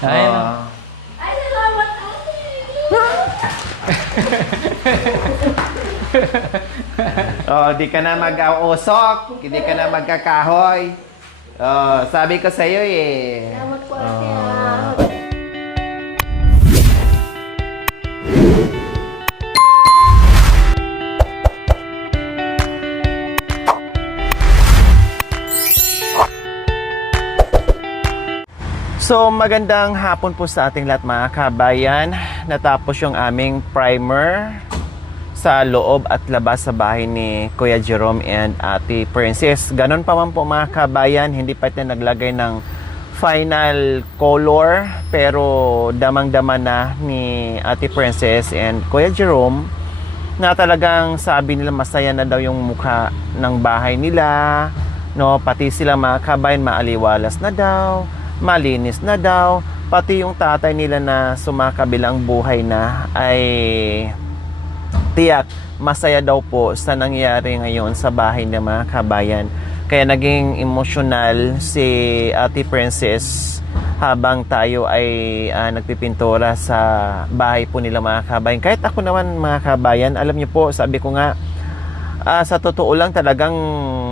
Ayun. Ay, salamat ate. Di ka na mag-usok, hindi ka na magkakahoy. Sabi ko sa iyo eh. Salamat po ate. So, magandang hapon po sa ating lahat mga kabayan. Natapos yung aming primer sa loob at labas sa bahay ni Kuya Jerome and Ate Princess. Ganon pa man po mga kabayan, hindi pa tayo naglagay ng final color, pero damang-dama na ni Ate Princess and Kuya Jerome na talagang sabi nila masaya na daw yung mukha ng bahay nila, no? Pati sila mga kabayan maaliwalas na daw, malinis na daw, pati yung tatay nila na sumakabilang buhay na ay tiyak masaya daw po sa nangyari ngayon sa bahay ng mga kabayan. Kaya naging emosyonal si Ate Princess habang tayo ay nagpipintura sa bahay po nila mga kabayan. Kahit ako naman mga kabayan, alam niyo po, sabi ko nga, sa totoo lang talagang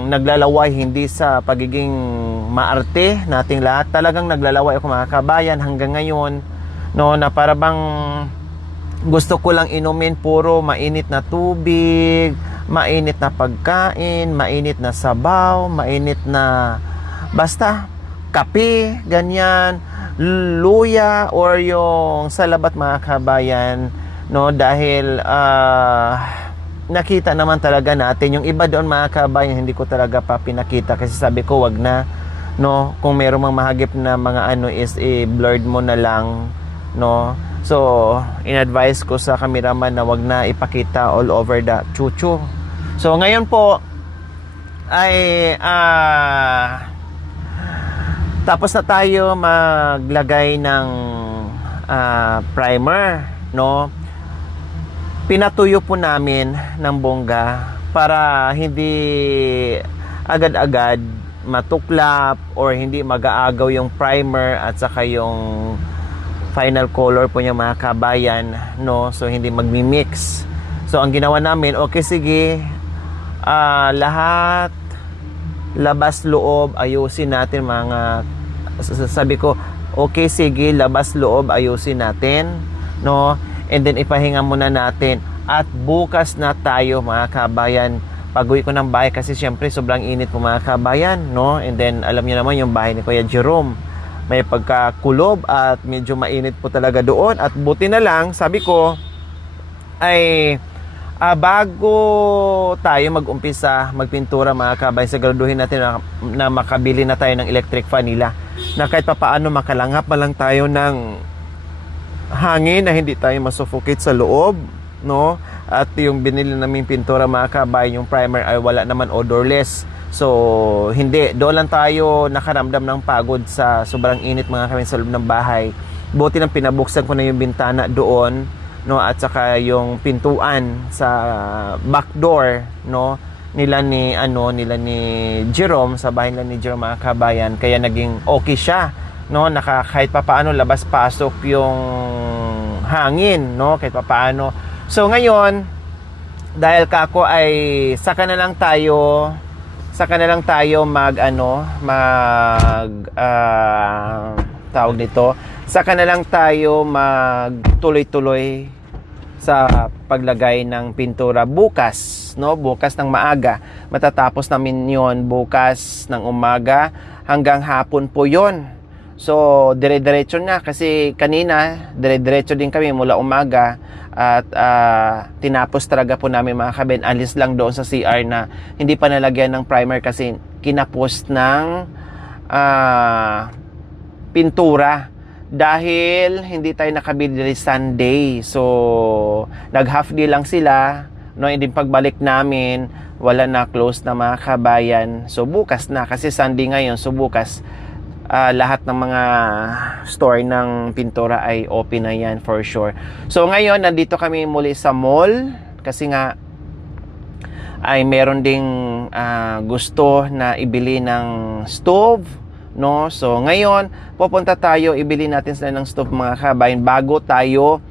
naglalaway, hindi sa pagiging maarte nating lahat. Talagang naglalaway ako mga kabayan hanggang ngayon, no, na para bang gusto ko lang inumin puro mainit na tubig, mainit na pagkain, mainit na sabaw, mainit na basta kape, ganyan, luya, or yung salabat mga kabayan, no, dahil nakita naman talaga natin yung iba doon mga kabayan, hindi ko talaga pa pinakita kasi sabi ko wag na, no, kung merong mga mahagip na mga is blurred mo na lang, no. So in-advise ko sa cameraman na wag na ipakita all over the chuchu. So ngayon po ay tapos na tayo maglagay ng primer, no. Pinatuyo po namin ng bongga para hindi agad-agad matuklap or hindi mag-aagaw yung primer at saka yung final color po niya mga kabayan, no. So hindi magmi-mix. So ang ginawa namin, okay sige, lahat labas loob ayusin natin mga, sabi ko okay sige, labas loob ayusin natin, no. And then ipahinga muna natin at bukas na tayo mga kabayan. Pag-uwi ko ng bahay kasi syempre sobrang init po mga kabayan, no. And then alam niyo naman yung bahay ni Kuya Jerome, may pagkakulob at medyo mainit po talaga doon. At buti na lang, sabi ko ay bago tayo mag-umpisa magpintura mga kabayan, siguraduhin natin na makabili na tayo ng electric fan nila, na kahit papaano makalanghap lang tayo ng hangin na hindi tayo masuffocate sa loob, no. At yung binili naming pintura mga kabayan, yung primer ay wala naman, odorless. So hindi, doon lang tayo nakaramdam ng pagod sa sobrang init mga kabayan sa loob ng bahay. Buti nang pinabuksan ko na yung bintana doon, no, at saka yung pintuan sa back door, no, nila ni Jerome, sa bahay nila ni Jerome mga kabayan. Kaya naging okay siya, no, kahit papaano labas-pasok yung hangin, no, kahit papaano. So ngayon, dahil kako ay saka na lang tayo tawag nito, saka na lang tayo magtuloy-tuloy sa paglagay ng pintura bukas, no, bukas ng maaga. Matatapos namin yon bukas ng umaga, hanggang hapon po yon. So dire-diretso na kasi kanina dire-diretso din kami mula umaga at tinapos talaga po namin mga kabayan. Alis lang doon sa CR na hindi pa nalagyan ng primer kasi kinapos ng pintura dahil hindi tayo nakabili Sunday. So nag half day lang sila, no, and din pagbalik namin wala na, close na mga kabayan. So bukas na kasi Sunday ngayon, so bukas lahat ng mga store ng pintura ay open na yan for sure. So ngayon nandito kami muli sa mall kasi nga ay meron ding gusto na ibili ng stove, no? So ngayon, pupunta tayo, ibili natin sila ng stove mga kabayan bago tayo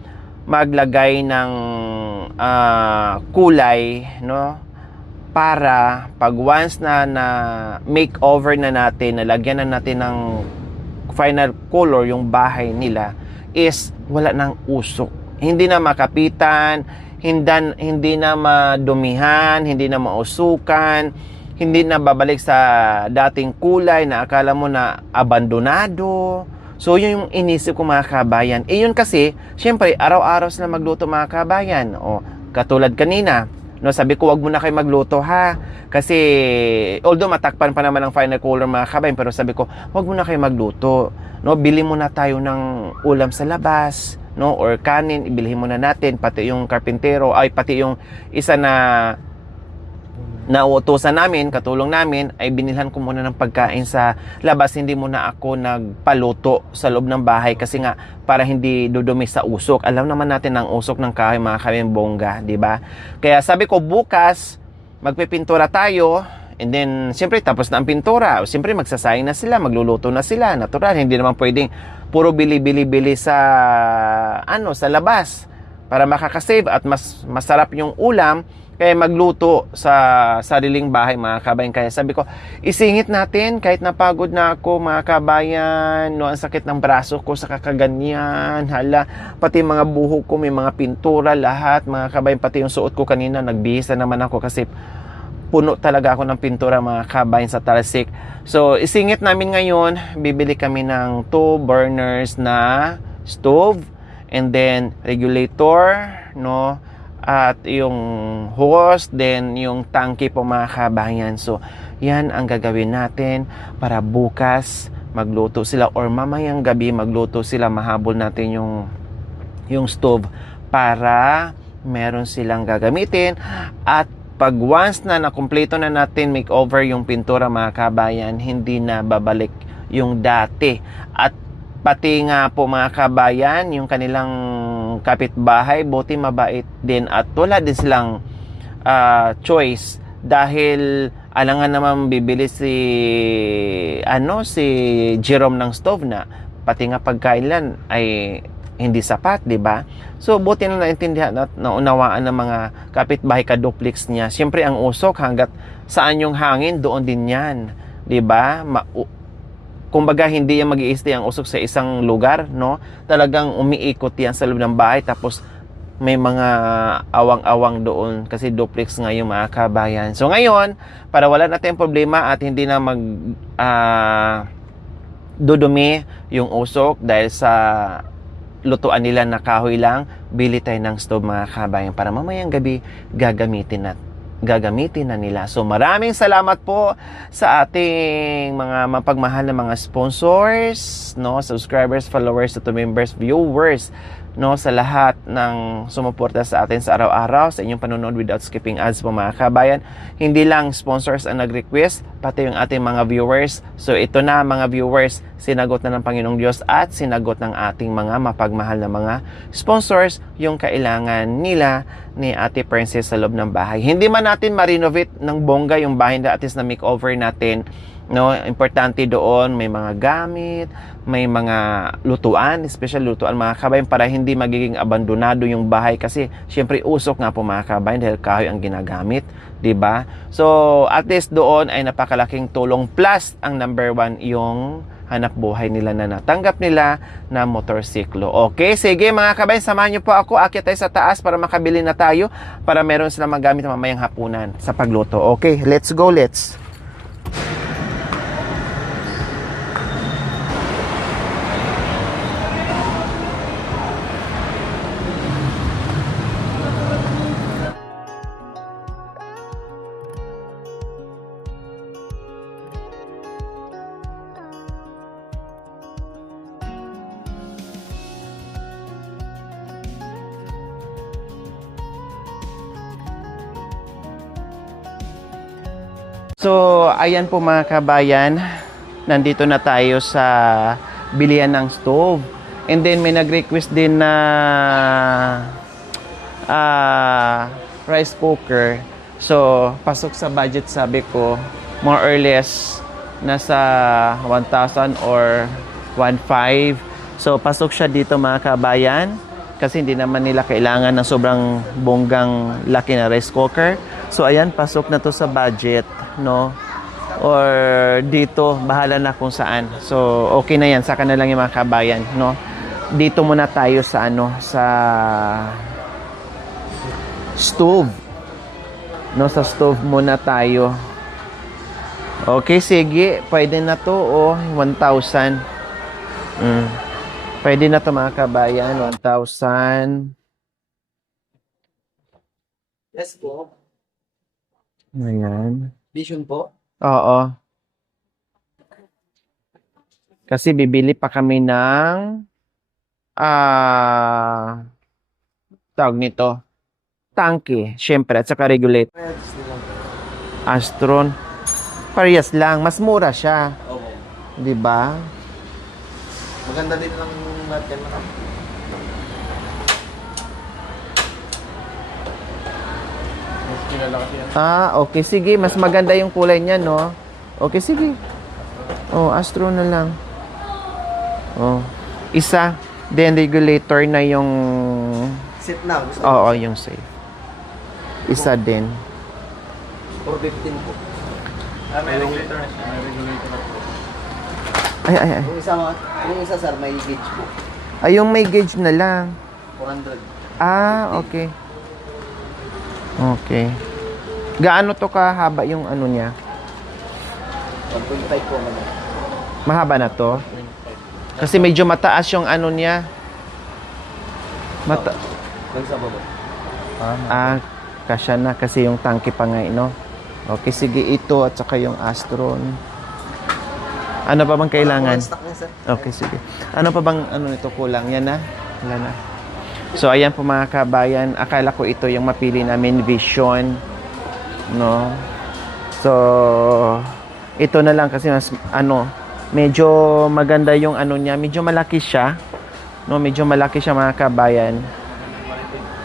maglagay ng kulay, no? Para pag once na makeover na natin, nalagyan na natin ng final color yung bahay nila, is wala nang usok. Hindi na makapitan, hindi na madumihan, hindi na mausukan, hindi na babalik sa dating kulay na akala mo na abandonado. So, yun yung inisip ko mga kabayan. Yun kasi, syempre, araw-araw sila magluto mga kabayan. O, katulad kanina, no, sabi ko, wag mo na kayo magluto ha. Kasi, although matakpan pa naman ang final color mga kabayan, pero sabi ko, wag mo na kayo magluto. No, bili muna tayo ng ulam sa labas, no, or kanin, ibilhin muna natin, pati yung karpintero, ay pati yung isa na nauutusan namin, katulong namin, ay binilhan ko muna ng pagkain sa labas. Hindi muna ako nagpaluto sa loob ng bahay kasi nga para hindi dudumi sa usok. Alam naman natin ang usok ng kahoy mga kabayan, bongga, di ba? Kaya sabi ko bukas magpipintura tayo, and then siyempre tapos na ang pintura, siyempre magsasayang na sila, magluluto na sila, natural. Hindi naman pwedeng puro bili sa sa labas para makakasave at mas masarap yung ulam. Kaya magluto sa sariling bahay mga kabayan. Kaya sabi ko, isingit natin kahit napagod na ako mga kabayan, no, ang sakit ng braso ko sa kakaganyan, hala, pati mga buhok ko may mga pintura lahat mga kabayan, pati yung suot ko kanina nagbihis na naman ako kasi puno talaga ako ng pintura mga kabayan sa talsik. So isingit namin ngayon, bibili kami ng 2 burners na stove, and then regulator, no, at yung hose, then yung tangke po mga kabayan. So yan ang gagawin natin para bukas magluto sila, or mamayang gabi magluto sila, mahabol natin yung stove para meron silang gagamitin. At pag once na nakumpleto na natin makeover yung pintura mga kabayan, hindi na babalik yung dati. At pati nga po mga kabayan, yung kanilang kapitbahay, buti mabait din at wala din silang choice dahil alangan naman bibili si Jerome ng stove na pati nga pagkailan ay hindi sapat, di ba? So buti na naintindihan at naunawaan ng mga kapitbahay ka-duplex niya. Siyempre ang usok hanggat saan yung hangin, doon din yan, di ba? Kumbaga hindi yan mag-i-stay ang usok sa isang lugar, no? Talagang umiikot yan sa loob ng bahay, tapos may mga awang-awang doon kasi duplex nga yung mga kabayan. So ngayon, para wala natin problema at hindi na dudumi yung usok dahil sa lutuan nila na kahoy lang, bili tayo ng stove mga kabayan para mamayang gabi gagamitin na nila. So maraming salamat po sa ating mga mapagmahal na mga sponsors, no, subscribers, followers, to members, viewers, no, sa lahat ng sumuporta sa atin sa araw-araw, sa inyong panonood without skipping ads po mga kabayan. Hindi lang sponsors ang nag-request, pati yung ating mga viewers. So ito na mga viewers, sinagot na ng Panginoong Diyos at sinagot ng ating mga mapagmahal na mga sponsors yung kailangan nila ni Ate Princess sa loob ng bahay. Hindi man natin ma-renovate ng bongga yung bahay na atis na makeover natin, no, importante doon may mga gamit, may mga lutuan, especially lutuan mga kabayan, para hindi magiging abandonado yung bahay kasi syempre usok nga po mga kabayan dahil kahoy ang ginagamit, di ba? So at least doon ay napakalaking tulong, plus ang number 1 yung hanap buhay nila na natanggap nila na motorsiklo. Okay, sige mga kabayan, samahan niyo po ako, akyat tayo sa taas para makabili na tayo para meron silang magamit mamayang hapunan sa pagluto. Okay, let's go, let's. So, ayan po mga kabayan, nandito na tayo sa bilihan ng stove. And then may nag-request din na rice cooker. So, pasok sa budget, sabi ko, more or less nasa 1,000 or 1,500. So pasok siya dito mga kabayan kasi hindi naman nila kailangan ng sobrang bonggang laki na rice cooker. So ayan, pasok na to sa budget, no? Or dito, bahala na kung saan. So okay na yan, saka na lang yung mga kabayan, no? Dito muna tayo sa sa stove. No, sa stove muna tayo. Okay, sige. Pwede na to, 1,000. Pwede na to mga kabayan, 1,000. Yes po. Ayan. Vision po. Oo. Kasi bibili pa kami ng tawag nito, tangke, syempre, at saka regulator. Astron. Parehas lang, mas mura siya, Opo. 'di ba? Maganda din ng lahat yan. Mas kilala kasi yan. Okay, sige, mas maganda yung kulay niya, no? Okay, sige. Astro na lang. Isa, then regulator na yung Sit na. Gusto oo, yung safe. Isa din. 415 po. May regulator na siya. May regulator na po. Ay. Yung isa sir, may gauge po. Ay, yung may gauge na lang. 400. Okay. Okay. Gaano to kahaba yung ano niya? 1.5 po naman. Mahaba na to? Kasi medyo mataas yung ano niya. Lang sa baba. Kasya na kasi yung tangke pa nga, no? Okay, sige, ito at saka yung Astron. Ano pa bang kailangan? Stock niya sir. Okay, sige. Ano pa bang nito kulang? Yan na? Wala na. So, ayan po mga kabayan. Akala ko ito yung mapili namin Vision. No? So, ito na lang kasi mas, medyo maganda yung niya. Medyo malaki siya. No, medyo malaki siya mga kabayan.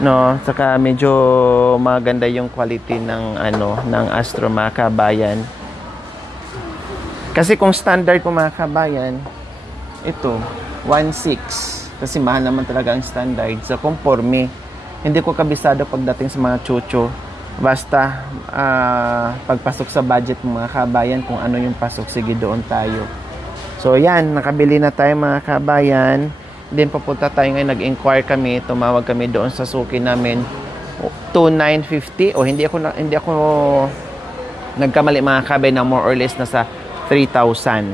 No, saka medyo maganda yung quality ng ng Astro mga kabayan. Kasi kung standard po mga kabayan, ito 1,600 kasi mahal naman talaga ang standard. So conforme, hindi ko kabisado pagdating sa mga chucho. Basta pagpasok sa budget mga kabayan, kung ano yung pasok, sige doon tayo. So yan, nakabili na tayo mga kabayan. Then papunta tayo ngayon, nag-inquire kami, tumawag kami doon sa suki namin, 2,950 hindi ako nagkamali mga kabay, na more or less nasa 3,000.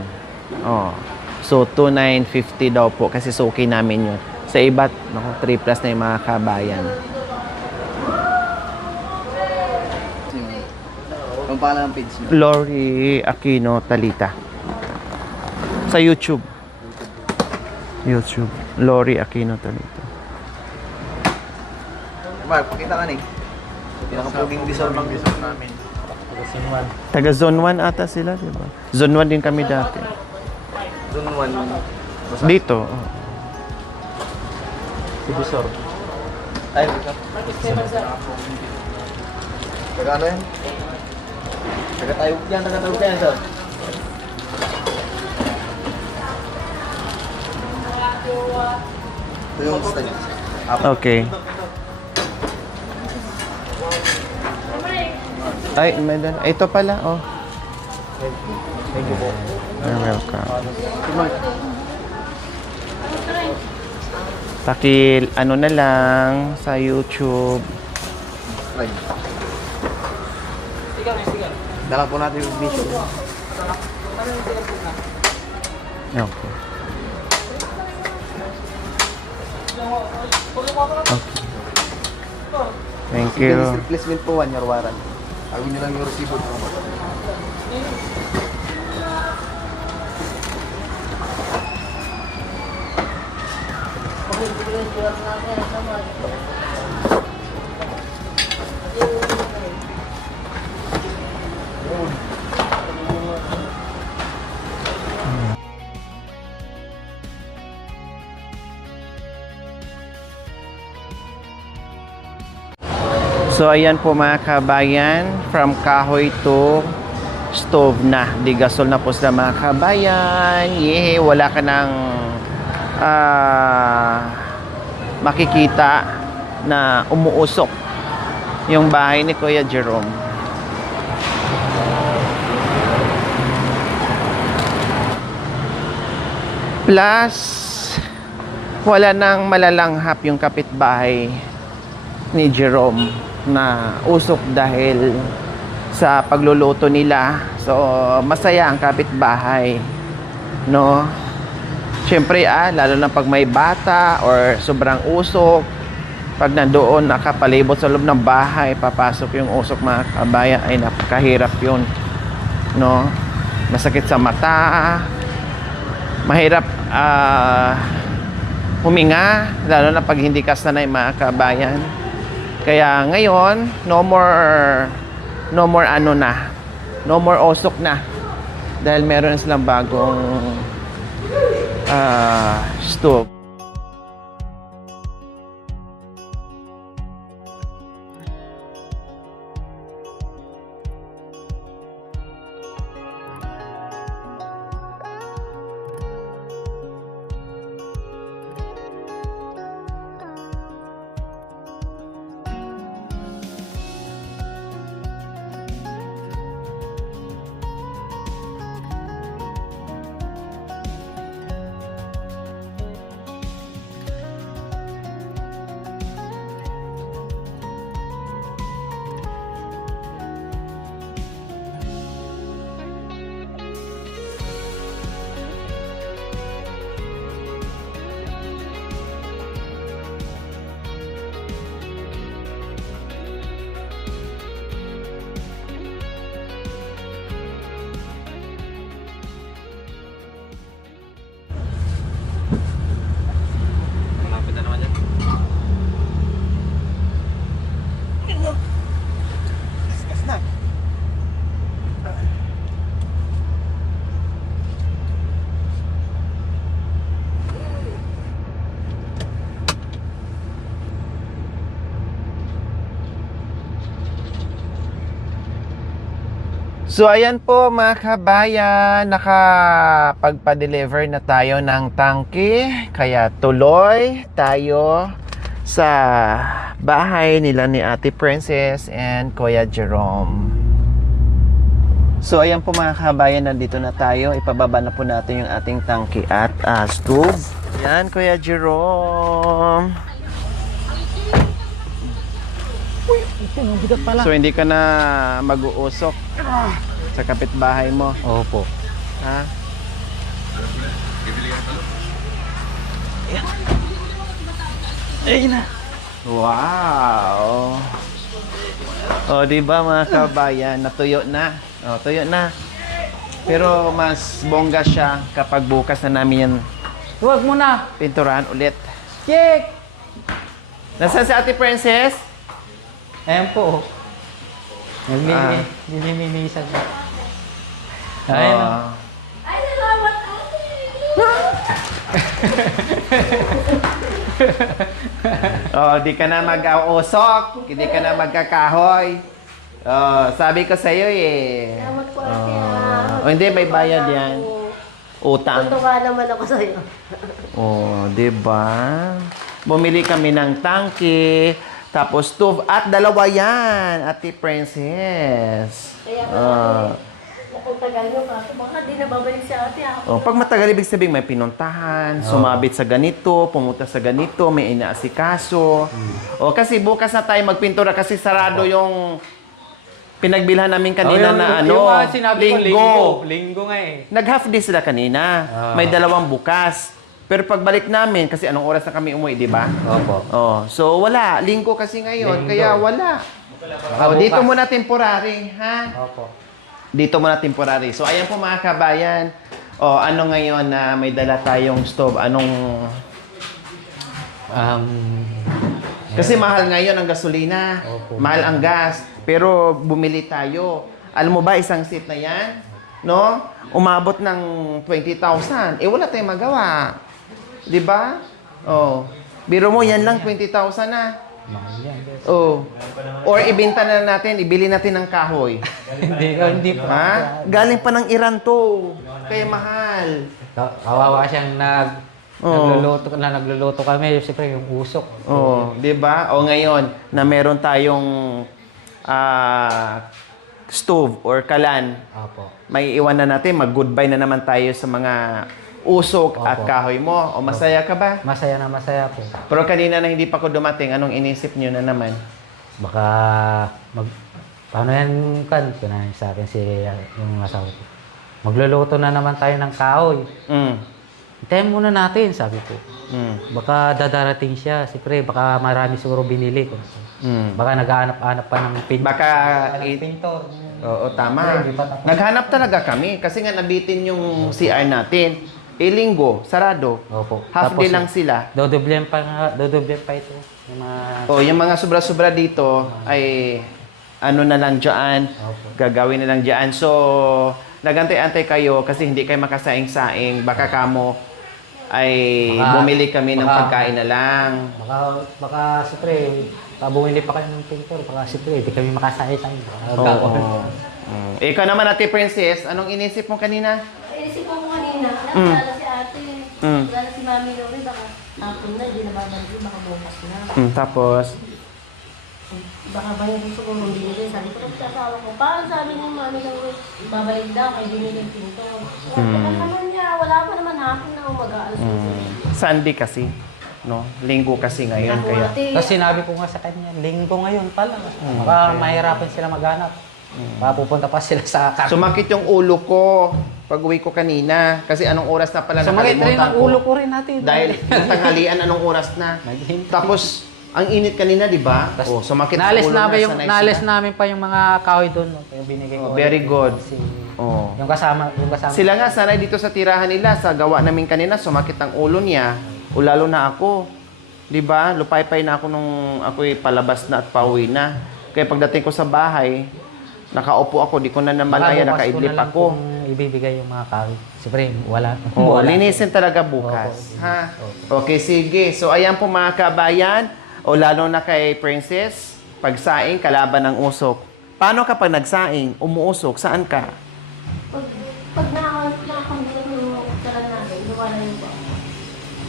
So 2,950 daw po kasi suki namin yun. Sa iba, 3 plus na yung mga kabayan. Kung paano ang page niyo? Lori Aquino Talita. Sa YouTube. Lori Aquino Talita. Mark, pakita ka na eh. Pinakapuging visor namin. Taga Zone 1 ata sila, di ba? Zone 1 din kami dati. Zone 1. Dito. Si visor. Ay, visor. Taga ano yan? Taga-tayog yan, sir. Ito yung gusto niya. Okay. Ay, ito pala, Thank you po. You're welcome. Si Mark. Na lang sa YouTube. Right. Dala po natin yung vision. Okay. Thank you. Replacement po 1 year warranty. Awin nyo lang yung resibo. So ayan po mga kabayan, from kahoy to stove na. Di gasol na po sila mga kabayan. Yehey, wala ka ng makikita na umuusok yung bahay ni Kuya Jerome. Plus, wala nang malalanghap yung kapitbahay ni Jerome na usok dahil sa pagluluto nila. So, masaya ang kapitbahay, no? Siyempre, lalo na pag may bata or sobrang usok, pag nandoon nakapalibot sa loob ng bahay, papasok yung usok mga kabayan, ay napakahirap yun, no? Masakit sa mata, mahirap huminga, lalo na pag hindi ka sanay mga kabayan. Kaya ngayon, no more usok na dahil meron na silang bagong stove. Malapit na naman yan. Discuss na. So ayan po mga kabayan, nakapagpa-deliver na tayo ng tangke, kaya tuloy tayo sa bahay nila ni Ate Princess and Kuya Jerome. So ayan po mga kabayan, nandito na tayo, ipababa na po natin yung ating tangke at stove. Yan Kuya Jerome. So hindi ka na mag-uusok sa kapitbahay mo? Opo. Ha? Ay na. Wow. O, di ba mga kabayan, natuyo na. O, tuyo na. Pero mas bongga siya kapag bukas na namin yan Huwag mo na! pinturahan ulit. Check! Nasaan si Ate Princess? Ayan po. Nililinisan na. Ayan o. Ay, salamat, ate. Oh, di ka na mag-usok, hindi ka na magkakahoy. Oh, sabi ko sa iyo eh. Salamat po, ate. Oh, hindi may bayad yan. Utang. Tutuwa naman ako sa'yo. Oh, 'di ba? Bumili kami ng tangke, tapos stove at dalawa 'yan, Ate Princess. Kaya nga, kung tagal nyo ka, baka di na babalik si ate ako. Oh, pag matagal ibig sabihin may pinuntahan, sumabit sa ganito, pumunta sa ganito, may inaasikaso. Oh, kasi bukas na tayo magpintura kasi sarado yung pinagbilhan namin kanina na ano, sinabi ko, linggo nga eh. Nag-half day sila kanina. May dalawang bukas. Pero pagbalik namin, kasi anong oras na kami umuwi, di ba? Opo. Oh, so wala. Linggo kasi ngayon, Linggo. kaya wala. Oh, dito muna temporary, ha? Opo. Dito muna temporary. So, ayan po mga kabayan. Oh, ano ngayon na may dala tayong stove? Anong... Kasi mahal ngayon ang gasolina. Opo. Mahal ang gas. Pero bumili tayo. Alam mo ba, isang seat na yan? No? Umabot ng 20,000. Eh, wala tayong magawa. Di ba? Oh. Biro mo, yan lang 20,000 na. Mahal yan. Oh. Or ibenta na natin, ibili natin ng kahoy. Hindi pa. Ha? Galing pa ng Iran to. Kaya mahal. Kawawa siyang nagluluto kami. Siyempre yung usok. Oh, 'di ba? O ngayon na meron tayong stove or kalan, Opo. may iwan na natin, mag-goodbye na naman tayo sa mga usok at Opo. kahoy mo. O masaya ka ba? Masaya na masaya po. Pero kanina na hindi pa ko dumating, anong inisip nyo na naman? Baka paano yan kan? Kinahin sa akin si yung asawa ko. Magluluto na naman tayo ng kahoy. Mm. Hintayin muna natin, sabi ko. Mm. Baka dadarating siya. Siyempre, baka marami siguro binili ko. Mm. Baka naghahanap-hanap pa ng pintor. Baka Pintor. Oo, tama. Hindi pa tapos. Naghanap talaga kami kasi nga nabitin yung CR natin. Linggo, sarado. Opo. Half Tapos, day lang sila. Dodoblen pa ito. Yung mga... O, yung mga sobra-sobra dito ay ano na lang dyan, Opo. gagawin na lang dyan. So, nagantay-antay kayo kasi hindi kayo makasaing-saing. Baka kamo ay bumili kami ng pagkain na lang. Baka siyempre, bumili pa kayo ng pintor. Baka siyempre, hindi kami makasaya-sayo. Oo. Ikaw naman, Ate Princess, anong inisip mo kanina? Inisip ko kanina, wala si ate. Mm. Wala si Mami Lori, baka hapon na, di na babalik, baka bukas na. Tapos, Baka ba yung gusto kong binili? Sabi ko sa asawa ko, paano sabi ni Mami Lori, babalik daw, kay binili yung pinto. Sabi ko naman niya, wala pa naman hapon na umaga. Sunday kasi, no? Linggo kasi ngayon, Ako, kaya... ate, Tapos sinabi ko nga sa kanya, linggo ngayon pala. Baka mahirapan sila maghanap. Baka pupunta pa sila sa Sumakit yung ulo ko pag uwi ko kanina. Kasi anong oras na pala Sumakit rin ang ko. ulo ko rin natin. Dahil yung tanghalian, anong oras na. Naghihintay. Tapos, ang init kanina, di ba? Oh, sumakit ang Naalis ulo namin na. sanay naalis sila. namin pa yung mga kahoy doon. No? Yung binigay ko. Oh, very good. Oh. Yung kasama. Sila nga, sanay dito sa tirahan nila. Sa gawa namin kanina, sumakit ang ulo niya. O lalo na ako. Di ba? Lupay-pay na ako nung ako'y palabas na at pauwi na. Kaya pagdating ko sa bahay, nakaupo ako, di ko na namalaya, nakaidlip ako. Kung ibibigay yung mga kahoy. Siyempre, wala. Oo, wala. linisin talaga bukas. Ha? Okay, sige. So, ayan po mga kabayan, o lalo na kay Princess, pagsaing, kalaban ng usok. Paano kapag nagsaing, umuusok, saan ka? pag nakakambilan yung kalan natin, lumalayo ba?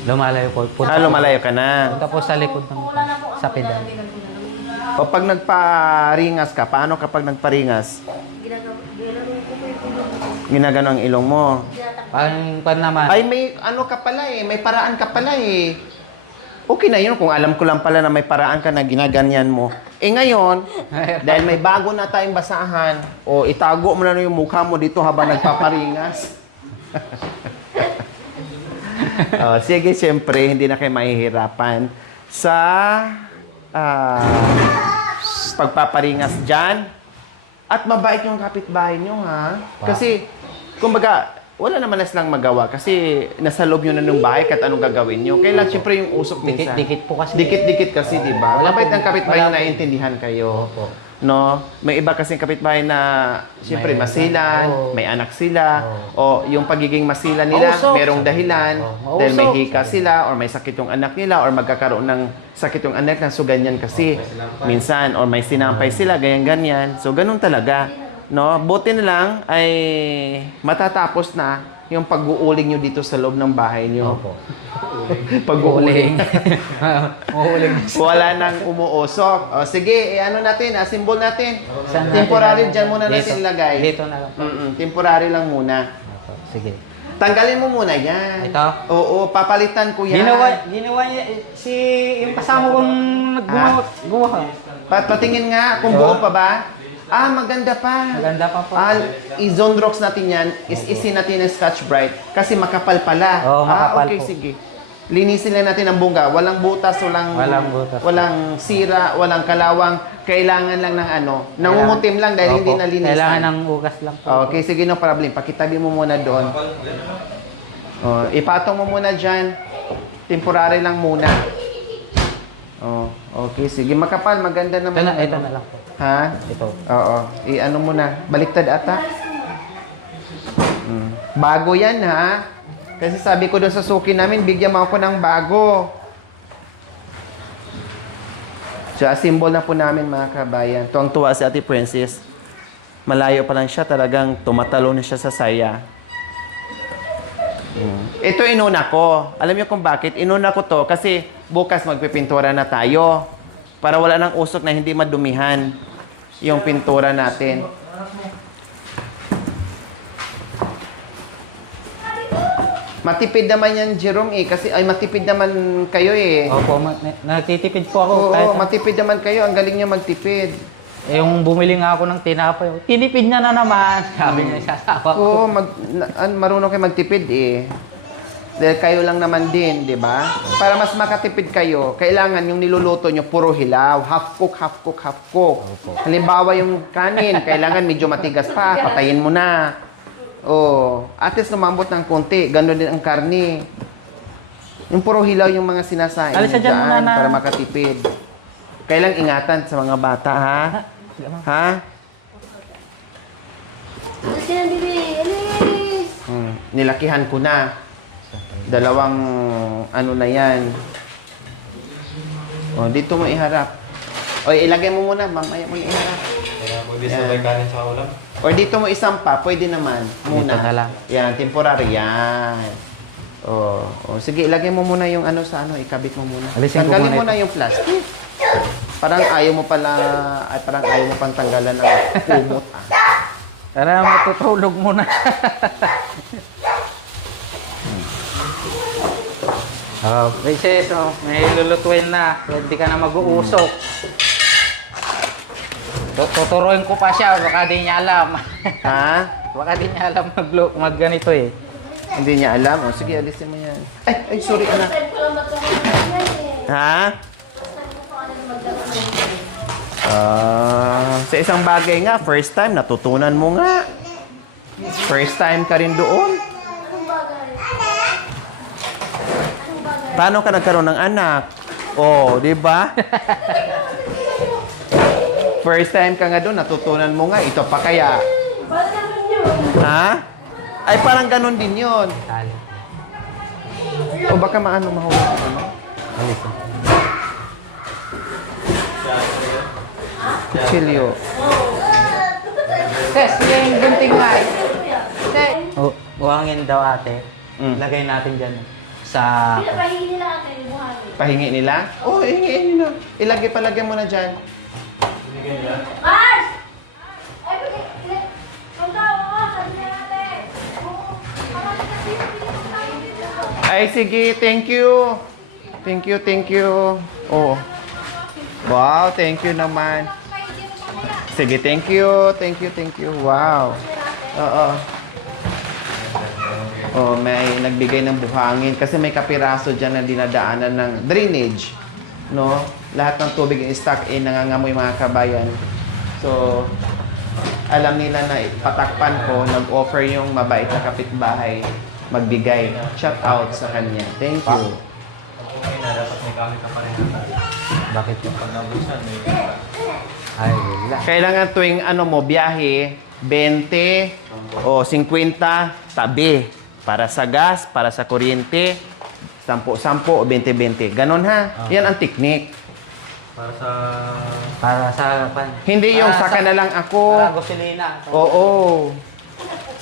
Lumalayo po. Lumalayo ka na. Punta po sa likod ng Wala na po sa pedal. lalagyan ko na lang. O pag nagparingas ka, paano kapag nagparingas? Ginagawa ko po yung tulong ko. Ginagano ang ilong mo. Pan naman. Ay, may ano ka pala eh, may paraan ka pala eh. Okay na yun kung alam ko lang pala na may paraan ka na ginaganyan mo. Eh ngayon, dahil may bago na tayong basahan, o itago mo na yung mukha mo dito habang nagpaparingas. Sige, siyempre, hindi na kayo mahihirapan sa pagpaparingas dyan. At mabait yung kapitbahay nyo, ha? Kasi, kumbaga, wala naman na silang magawa kasi nasa loob nyo na ng bahay kahit anong gagawin nyo. Kailan, siyempre, yung usok minsan. Dikit-dikit po kasi. Dikit-dikit kasi, di ba? Wala Mabait po- ang kapitbahay wala na po. naiintindihan kayo. Opo. No? May iba kasing kapitbahay na siyempre May- masilan, Oo. may anak sila, o yung pagiging masilan nila, Mausok. merong dahilan, Oo, dahil may mausok. hika sila, or may sakit yung anak nila, or magkakaroon ng sakit yung anak na, so ganyan kasi. Minsan, or may sinampay sila, ganyan-ganyan. So, ganun talaga. No? Buti na lang ay matatapos na yung pag-uuling nyo dito sa loob ng bahay nyo. Opo. Pag-uuling. Uhuling. Wala nang umuusok. O, sige, ano natin, symbol natin. Saan Temporary natin- dyan muna Dito. natin ilagay. Dito na lang po. Temporary lang muna. Opo. Sige. Tanggalin mo muna yan. Ito? Oo, papalitan ko yan. Ginawa niya, si yung kasama kong gumawa. Patingin nga kung buo pa ba. Maganda pa. Maganda pa po. I-zone rocks natin yan. Is-isin natin ng Scotch Brite. Kasi makapal pala. Oo, makapal okay, po. sige. Linisin lang natin ang bungga. Walang butas, walang butas. walang sira, walang kalawang. Kailangan lang ng nangungutim lang dahil hindi Opo. nalinisan. Kailangan ng ugas lang po. Okay, sige, no problem. Pakitabi mo muna doon. Ipatong mo muna dyan. Temporary lang muna. Okay, sige. Makapal, maganda naman. Ito na lang po. Ha? Ito. Oo. I-ano mo na. Baliktad ata. Bago yan, ha? Kasi sabi ko doon sa suki namin, bigyan mo ako ng bago. So, symbol na po namin mga kabayan. Tuwang-tuwa si Ate Princess. Malayo pa lang siya, talagang tumatalo na siya sa saya. Ito inuna ko. Alam niyo kung bakit? Inuna ko to kasi bukas magpipintura na tayo. Para wala nang usok na hindi madumihan yung pintura natin. Matipid naman yan, Jerome eh. Kasi, ay, matipid naman kayo eh. Opo, nagtitipid po ako. Oo, matipid naman kayo. Ang galing niya magtipid. Yung bumili nga ako ng tinapay, tinipid niya na naman. Sabi niya sa asawa ko. Oo, marunong kayo magtipid eh. Dahil kayo lang naman din, di ba? Para mas makatipid kayo, kailangan yung niluluto nyo puro hilaw. Half cook, half cook, half cook. Halimbawa yung kanin, kailangan medyo matigas pa, patayin mo na. Oh, at least lumambot ng konti. Ganon din ang karni. Yung puro hilaw yung mga sinasain Alisa dyan muna na. para makatipid. Kailang ingatan sa mga bata, ha? Ha? Kasi ang bibi, alis! Nilakihan ko na. Dalawang ano na yan. Oh, dito mo iharap. O, ilagay mo muna, mamaya mo iharap. Kaya mo sabay kanin sa ulam. O, dito mo isampa, pwede naman. Muna. Dito na lang. Yan, temporary. Yan. Oh, sige, ilagay mo muna yung ano sa ano, ikabit mo muna. Alisin ko Tanggalin muna mo na yung plastic. Parang ayaw mo pang tanggalan ng kumot. Tara, matutulog muna. Princess, may lulutuin na. Pwede ka na mag-uusok. Tuturuin ko pa siya, baka di niya alam. Ha? Baka di niya alam mag-ganito eh. Hindi niya alam. O, sige, alisin mo yan. Ay, sorry, anak. Time ko lang matulungan yan eh. Ha? Time ko pa kanina magdaro ng Sa isang bagay nga, first time, natutunan mo nga. First time ka rin doon. Anong bagay? Paano ka nagkaroon ng anak? Oh, di ba? First time ka nga doon, natutunan mo nga. Ito pa kaya. Bakit naman yun? Ha? Ay, parang ganun din yon. Tali. O baka mahulog ka, ano? Alisin. Chilio. Tes, yung gunting nga eh. Buhangin daw ate. Lagay natin dyan. Sa... Pinapahingi nila ate yung buhangin. Pahingi nila? Oo, hingiin nila. Palagay mo na dyan. Mars! Ay, ang tao ko, sabi niya ate. Ay, sige. Thank you. Thank you. Oh. Wow, thank you naman. Sige, thank you. Wow. Oo. Oh, may nagbigay ng buhangin kasi may kapiraso dyan na dinadaanan ng drainage. No? Lahat ng tubig in stock nangangamoy mga kabayan. So, alam nila na patakpan ko, nag-offer yung mabait na kapitbahay magbigay. Shout out sa kanya. Thank you. Okay na, dapat may gamit ka pa rin. Bakit po? Pag nabusan, may... Ay, wala. Kailangan tuwing biyahe, 20 o 50 tabi. Para sa gas, para sa kuryente, 10 o 20. Ganon ha. Yan ang teknik. Para sa... Hindi yung saka na lang ako. Para gasolina. Oo.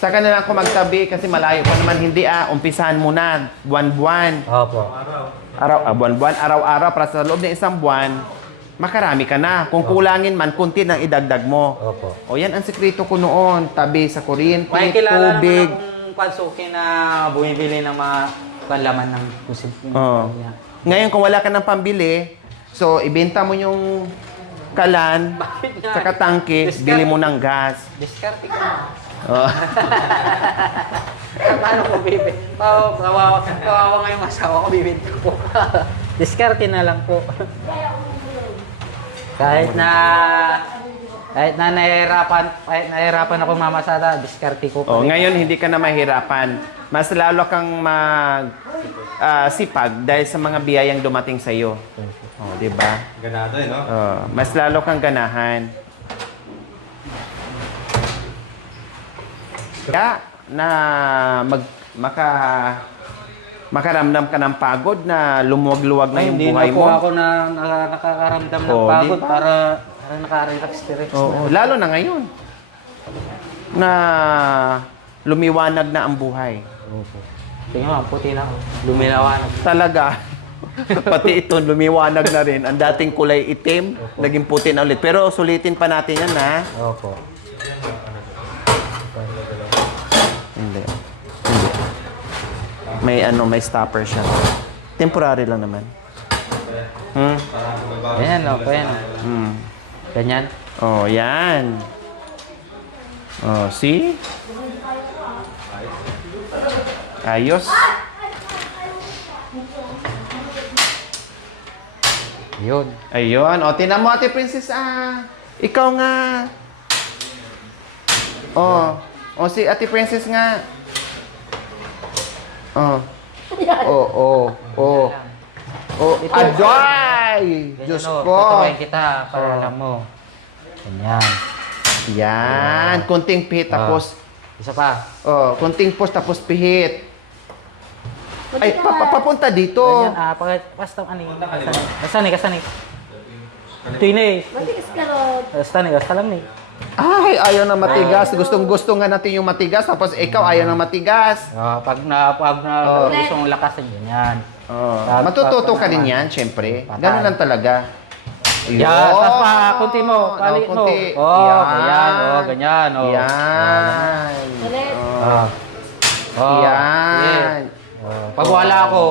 Saka na lang ako magtabi kasi malayo pa naman. Hindi umpisahan mo na buwan-buwan. Opo. Buwan-buwan, araw-araw para sa loob ng isang buwan, makarami ka na. Kung kulangin man, kunti nang idagdag mo. Opo. O yan ang sekreto ko noon. Tabi sa kuryente, May kilala tubig. naman akong pansuki na bumibili ng mga panlaman ng kusin. Oo. Ngayon, kung wala ka ng pambili, so ibenta mo yung kalan, Bakit nga? saka tangke, bili mo ng gas. Diskarte ko na. Oh. Paano ko bibili? Kawawa nga yung asawa ko, bibili ko po. Diskarte na lang po. Kahit na nahihirapan ako mamasada, diskarte ko po. Oh, ngayon hindi ka na mahirapan. Mas lalo kang sipag dahil sa mga biyayang dumating sa iyo. Oh, 'di ba? Ganado eh, no? Oh, mas lalo kang ganahan. Kaya na makaramdam ka ng pagod na lumuwag-luwag na yung Hindi buhay na po mo. ako na nakakaramdam ng Oh, pagod di ba? para nakarelax direct. Oo, lalo na ngayon na lumiwanag na ang buhay. Opo. Tingnan mo, ang puti na ako. Lumilawanag. Talaga. Pati ito, lumiwanag na rin. Ang dating kulay itim, naging puti na ulit. Pero sulitin pa natin yan, ha? Opo. Hindi. Hindi. May stopper siya. Temporary lang naman. Ayan, opo, yan. Hmm. Ganyan. Oh, yan. Oh, see? Ayos. Yun. Ayun. O, tinan mo, Ate Princess, ikaw nga. Oh. O, si Ate Princess nga. Oh. Oh. Oh, Ito. aday! Ganyan, Diyos oh. ko. Tutuwain kita para Oh. alam mo. Ganyan. Yan. Kunting pihit, tapos, Isa pa. oh, kunting push, tapos pihit. Ay, papunta dito. Ganyan. Basta ano yun. Kasani. Ito yun eh. Matigas ka ron. Basta lang eh. Ay, ayaw na matigas. Gustong-gusto nga natin yung matigas, tapos ikaw ayaw na matigas. Pag Oh. gusto mong lakasan, ganyan. Oh. Matututo ka din yan, syempre. Ganun lang talaga. Yan, tapos pa, kunti mo, palit mo. Kunti. Oh, ganyan, oh, ganyan, oh. Yan. Ulit. Oh. Oh. Yan. Oh. Pag wala ako,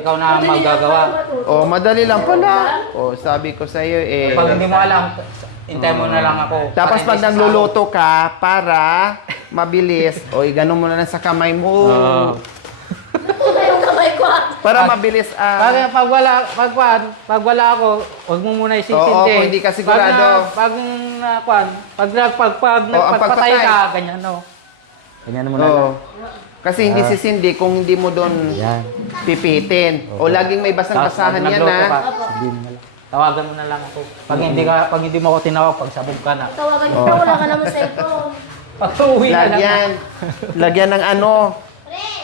ikaw na ang magagawa. Oh, madali lang pala. Oh, sabi ko sa iyo eh. Pag hindi mo alam, hintay mo na lang ako. Tapos pag nagluluto ka para mabilis, o ganun mo na lang sa kamay mo. Oh. Ito yung kamay ko. Para mabilis Pag wala ako, huwag mo muna isintindi. Oo, kung hindi ka sigurado. Pag ang nagpagpatay pagpatay. ka, ganyan no. Ganyan mo na Oo. lang. Kasi hindi sisindi kung hindi mo doon Yan. pipihitin. O laging may basang-basahan Tapos, yan nagluto na. ka, sabihin mo lang. Tawagan mo na lang ako. Pag hindi mo ako tinawag, pagsabog ka na. Tawagan kita, wala ka naman cellphone. Pag uwi na lang. Lagyan. Lagyan ng ano.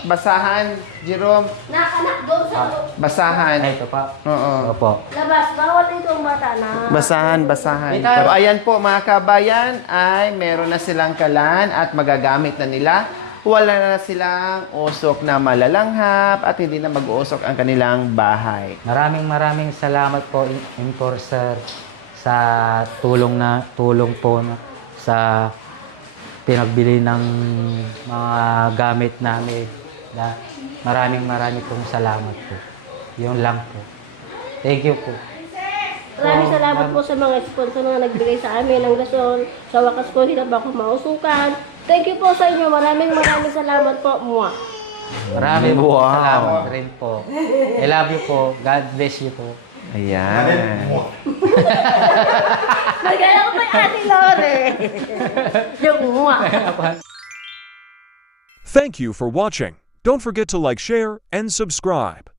Basahan, Jerome. Nakanak doon sa Basahan. Ay, ito pa. Oo. Opo. labas. Bawal ito ang bata na. Basahan. Ito. Pero ayan po mga kabayan, ay meron na silang kalan at magagamit na nila. Wala na silang usok na malalanghap at hindi na mag-uusok ang kanilang bahay. Maraming salamat po, Enforcer, sa tulong po sa pinagbili ng mga gamit namin. Maraming pong salamat po. Yun lang po. Thank you po. Maraming salamat po sa mga sponsor na nagbigay sa amin ng rason. Sa wakas po, hirap ako mausukan. Thank you po sa inyo. Maraming salamat po. Mua. Maraming pong Wow. salamat rin po. I love you po. God bless you po. Ayan. Nagaya ko pa yung Ate Lore. Yung mua. Thank you for watching. Don't forget to like, share, and subscribe.